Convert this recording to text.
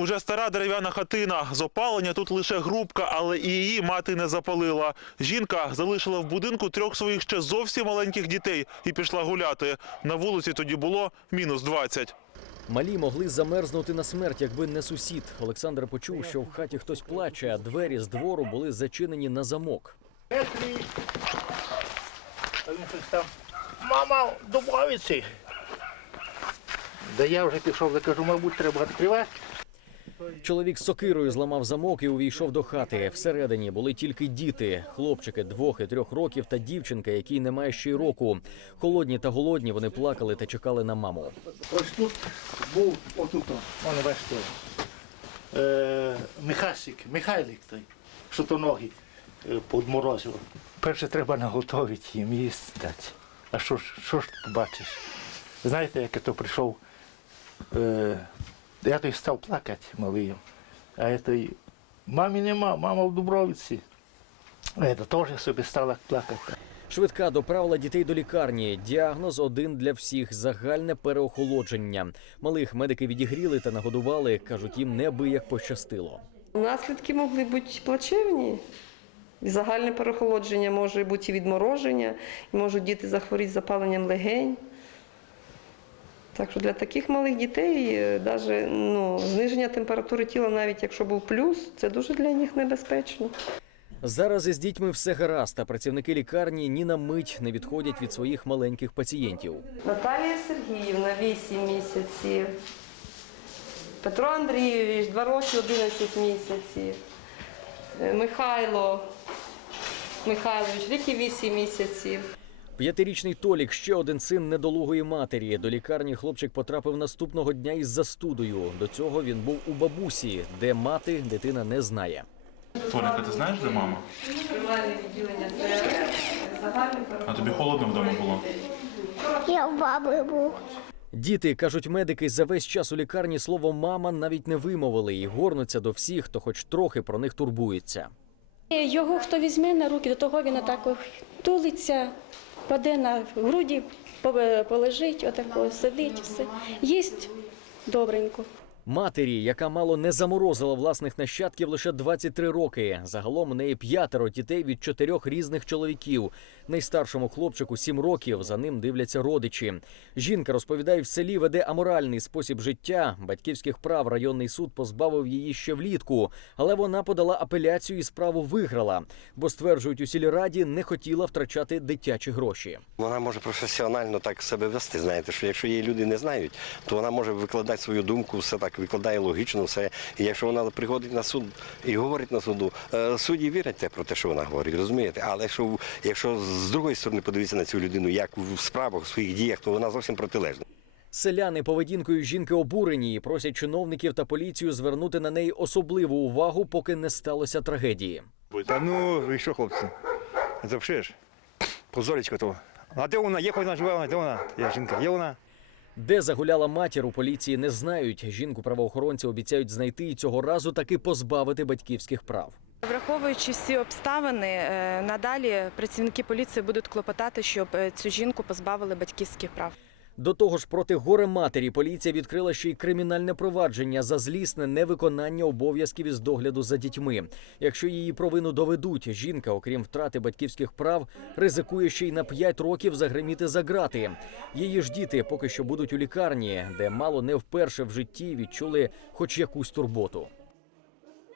Уже стара дерев'яна хатина. З опалення тут лише грубка, але і її мати не запалила. Жінка залишила в будинку трьох своїх ще зовсім маленьких дітей і пішла гуляти. На вулиці тоді було мінус 20. Малі могли замерзнути на смерть, якби не сусід. Олександр почув, що в хаті хтось плаче, а двері з двору були зачинені на замок. Мама, в Дубровиці. Да я вже пішов, я кажу, мабуть, треба відкривати. Чоловік з сокирою зламав замок і увійшов до хати. Всередині були тільки діти, хлопчики двох і трьох років та дівчинка, якій немає ще й року. Холодні та голодні вони плакали та чекали на маму. Ось тут був, отут, воно бачите. Михасик, Михайлик той, що то ноги е. Перше треба наготовити їм їсти дати. А що ж, що ж побачиш? Знаєте, як я то прийшов, е, я той став плакати малий. А я той, мамі нема, мама в Дубровиці. А я теж собі стала плакати. Швидка доправила дітей до лікарні. Діагноз один для всіх загальне переохолодження. Малих медики відігріли та нагодували. кажуть, їм неабияк пощастило. Наслідки могли бути плачевні. Загальне переохолодження може бути і відмороження, і можуть діти захворіти запаленням легень. Так що для таких малих дітей е, даже, ну, зниження температури тіла, навіть якщо був плюс, це дуже для них небезпечно. Зараз із дітьми все гаразд, а працівники лікарні ні на мить не відходять від своїх маленьких пацієнтів. Наталія Сергіївна 8 місяців. Петро Андрійович 2 роки 11 місяців. Е, Михайло Михайлович, рік і 8 місяців. П'ятирічний Толік, ще один син недолугої матері. До лікарні хлопчик потрапив наступного дня із застудою. До цього він був у бабусі, де мати дитина не знає. Толіка, ти знаєш, де мама? Приймальне відділення загальне А тобі холодно вдома було? Я в баби був. Діти кажуть, медики за весь час у лікарні слово мама навіть не вимовили і горнуться до всіх, хто хоч трохи про них турбується. Його хто візьме на руки, до того він отак тулиться, паде на груді, полежить, отако сидить, все. Їсть добренько. Матері, яка мало не заморозила власних нащадків лише 23 роки. Загалом у неї п'ятеро дітей від чотирьох різних чоловіків. Найстаршому хлопчику 7 років. За ним дивляться родичі. Жінка розповідає, в селі веде аморальний спосіб життя. Батьківських прав районний суд позбавив її ще влітку, але вона подала апеляцію і справу виграла, бо стверджують у сільраді, не хотіла втрачати дитячі гроші. Вона може професіонально так себе вести. Знаєте, що якщо її люди не знають, то вона може викладати свою думку, все так викладає логічно, все. І якщо вона приходить на суд і говорить на суду, е, судді вірять те про те, що вона говорить, розумієте? Але якщо, якщо з другої сторони подивитися на цю людину, як в справах, в своїх діях, то вона зовсім протилежна. Селяни поведінкою жінки обурені і просять чиновників та поліцію звернути на неї особливу увагу, поки не сталося трагедії. Та ну, ви що, хлопці? Це вже ж. Позорічка то. А де вона? Є хоч вона живе вона? Де вона? Я жінка, є вона? Де загуляла матір у поліції не знають. Жінку правоохоронці обіцяють знайти і цього разу таки позбавити батьківських прав. Враховуючи всі обставини, е, надалі працівники поліції будуть клопотати, щоб е, цю жінку позбавили батьківських прав. До того ж, проти горе матері поліція відкрила ще й кримінальне провадження за злісне невиконання обов'язків із догляду за дітьми. Якщо її провину доведуть, жінка, окрім втрати батьківських прав, ризикує ще й на 5 років загриміти за грати. Її ж діти поки що будуть у лікарні, де мало не вперше в житті відчули хоч якусь турботу.